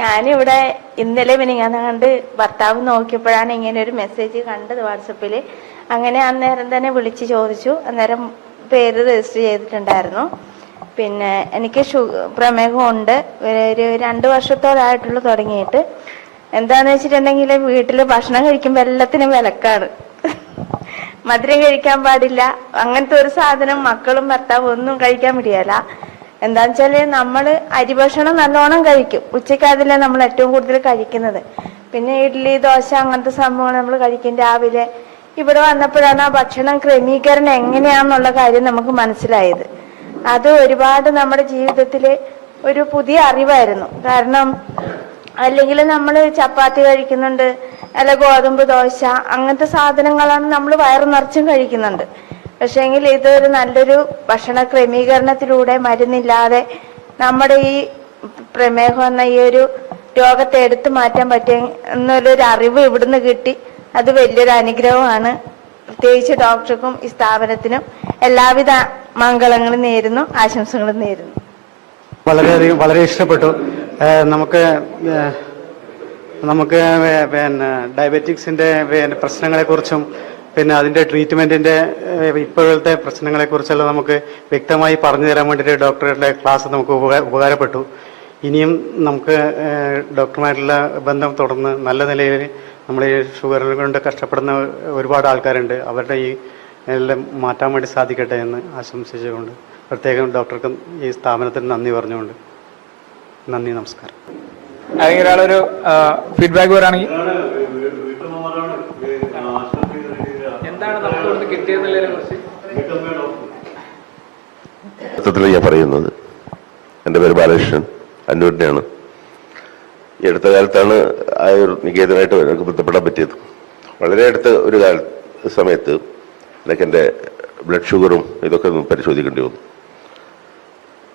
ഞാനിവിടെ ഇന്നലെ മിനിങ്ങാന്ന് കണ്ട് ഭർത്താവ് നോക്കിയപ്പോഴാണ് ഇങ്ങനെ ഒരു മെസ്സേജ് കണ്ടത് വാട്സപ്പിൽ. അങ്ങനെ അന്നേരം തന്നെ വിളിച്ച് ചോദിച്ചു. അന്നേരം പേര് രജിസ്റ്റർ ചെയ്തിട്ടുണ്ടായിരുന്നു. പിന്നെ എനിക്ക് പ്രമേഹമുണ്ട്. ഒരു 2 വർഷത്തോളായിട്ടുള്ളൂ തുടങ്ങിയിട്ട്. എന്താന്ന് വെച്ചിട്ടുണ്ടെങ്കിൽ വീട്ടിൽ ഭക്ഷണം കഴിക്കുമ്പോൾ എല്ലാത്തിനും വിലക്കാണ്. മധുരം കഴിക്കാൻ പാടില്ല. അങ്ങനത്തെ ഒരു സാധനം മക്കളും ഭർത്താവും ഒന്നും കഴിക്കാൻ പറ്റിയല്ല. എന്താന്ന് വെച്ചാല് നമ്മള് അരിഭക്ഷണം നല്ലോണം കഴിക്കും. ഉച്ചയ്ക്ക് അതിലെ നമ്മൾ ഏറ്റവും കൂടുതൽ കഴിക്കുന്നത്. പിന്നെ ഇഡ്ഡലി, ദോശ അങ്ങനത്തെ സംഭവങ്ങൾ നമ്മൾ കഴിക്കും രാവിലെ. ഇവിടെ വന്നപ്പോഴാണ് ആ ഭക്ഷണം ക്രമീകരണം എങ്ങനെയാണെന്നുള്ള കാര്യം നമുക്ക് മനസ്സിലായത്. അത് ഒരുപാട് നമ്മുടെ ജീവിതത്തിൽ ഒരു പുതിയ അറിവായിരുന്നു. കാരണം അല്ലെങ്കിൽ നമ്മൾ ചപ്പാത്തി കഴിക്കുന്നുണ്ട്, അല്ല ഗോതമ്പ് ദോശ അങ്ങനത്തെ സാധനങ്ങളാണ് നമ്മൾ വയറു നിറച്ചും കഴിക്കുന്നുണ്ട്. പക്ഷേങ്കിൽ ഇതൊരു നല്ലൊരു ഭക്ഷണ ക്രമീകരണത്തിലൂടെ മരുന്നില്ലാതെ നമ്മുടെ ഈ പ്രമേഹം എന്ന ഈ ഒരു രോഗത്തെ എടുത്തു മാറ്റാൻ പറ്റും എന്നുള്ളൊരു അറിവ് ഇവിടുന്ന് കിട്ടി. അത് വലിയൊരു അനുഗ്രഹമാണ്. പ്രത്യേകിച്ച് ഡോക്ടർക്കും ഈ സ്ഥാപനത്തിനും എല്ലാവിധ മംഗളങ്ങളും നേരുന്നു, ആശംസകളും നേരുന്നു. വളരെയധികം വളരെ ഇഷ്ടപ്പെട്ടു. നമുക്ക് പിന്നെ ഡയബറ്റിക്സിന്റെ പ്രശ്നങ്ങളെക്കുറിച്ചും പിന്നെ അതിന്റെ ട്രീറ്റ്മെന്റിന്റെ ഇപ്പോഴത്തെ പ്രശ്നങ്ങളെക്കുറിച്ചെല്ലാം നമുക്ക് വ്യക്തമായി പറഞ്ഞു തരാൻ വേണ്ടിയിട്ട് ഡോക്ടറുടെ ക്ലാസ് നമുക്ക് ഉപകാരപ്പെട്ടു. ഇനിയും നമുക്ക് ഡോക്ടറുമായിട്ടുള്ള ബന്ധം തുടർന്ന് നല്ല നിലയിൽ നമ്മൾ ഈ ഷുഗർ കൊണ്ട് കഷ്ടപ്പെടുന്ന ഒരുപാട് ആൾക്കാരുണ്ട്. അവരുടെ ഈ എല്ലാം മാറ്റാൻ വേണ്ടി സാധിക്കട്ടെ എന്ന് ആശംസിച്ചുകൊണ്ട് പ്രത്യേകം ഡോക്ടർക്കും ഈ സ്ഥാപനത്തിന് നന്ദി പറഞ്ഞുകൊണ്ട് നന്ദി, നമസ്കാരം. അല്ലെങ്കിൽ ഒരാളൊരു ഫീഡ്ബാക്ക് പറയുകയാണെങ്കിൽ എന്താണ് നമുക്ക് കിട്ടിയതിനെ കുറിച്ച് ഞാൻ പറയുന്നത്. എൻ്റെ പേര് ബാലകൃഷ്ണൻ, അന്നൂരിനെയാണ്. ഈ അടുത്ത കാലത്താണ് നികേതനായിട്ട് എനിക്ക് ബന്ധപ്പെടാൻ പറ്റിയത്. വളരെ അടുത്ത ഒരു സമയത്ത് എനിക്ക് എൻ്റെ ബ്ലഡ് ഷുഗറും ഇതൊക്കെ ഒന്ന് പരിശോധിക്കേണ്ടി വന്നു.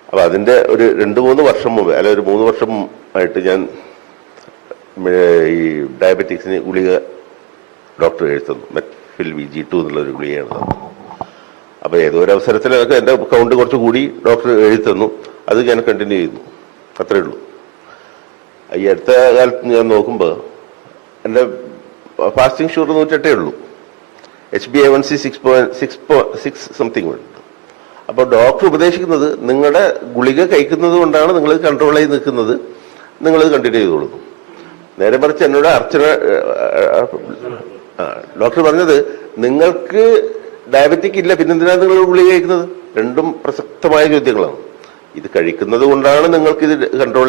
അപ്പോൾ അതിൻ്റെ ഒരു 2-3 വർഷം മുമ്പ്, അല്ല ഒരു 3 വർഷം ആയിട്ട് ഞാൻ ഈ ഡയബറ്റിക്സിന് ഗുളിക ഡോക്ടർ എഴുതുന്നു. മെറ്റ്ഫിൽവി G2 എന്നുള്ളൊരു ഗുളികയാണ് തന്നത്. അപ്പോൾ ഏതോ ഒരു അവസരത്തിലൊക്കെ എൻ്റെ കൗണ്ട് കുറച്ച് കൂടി ഡോക്ടർ എഴുതുന്നു. അത് ഞാൻ കണ്ടിന്യൂ ചെയ്യുന്നു, അത്രയേ ഉള്ളൂ. ഈ അടുത്ത കാലത്ത് ഞാൻ നോക്കുമ്പോൾ എൻ്റെ ഫാസ്റ്റിംഗ് ഷുഗർ 108 ഉള്ളൂ. HbA1c 6 സംതിങ് ഉണ്ട്. അപ്പോൾ ഡോക്ടർ ഉപദേശിക്കുന്നത് നിങ്ങളുടെ ഗുളിക കഴിക്കുന്നത് കൊണ്ടാണ് നിങ്ങൾ കൺട്രോൾ ചെയ്ത് നിൽക്കുന്നത്, നിങ്ങളത് കണ്ടിന്യൂ ചെയ്തോളൂ. നേരെ മറിച്ച് എന്നോട് ഡോക്ടർ പറഞ്ഞത് നിങ്ങൾക്ക് ഡയബറ്റിക് ഇല്ല, പിന്നെന്തിനാണ് നിങ്ങൾ ഗുളിക കഴിക്കുന്നത്? രണ്ടും പ്രസക്തമായ ചോദ്യങ്ങളാണ്. ഇത് കഴിക്കുന്നത് കൊണ്ടാണ് നിങ്ങൾക്ക് ഇത് കൺട്രോൾ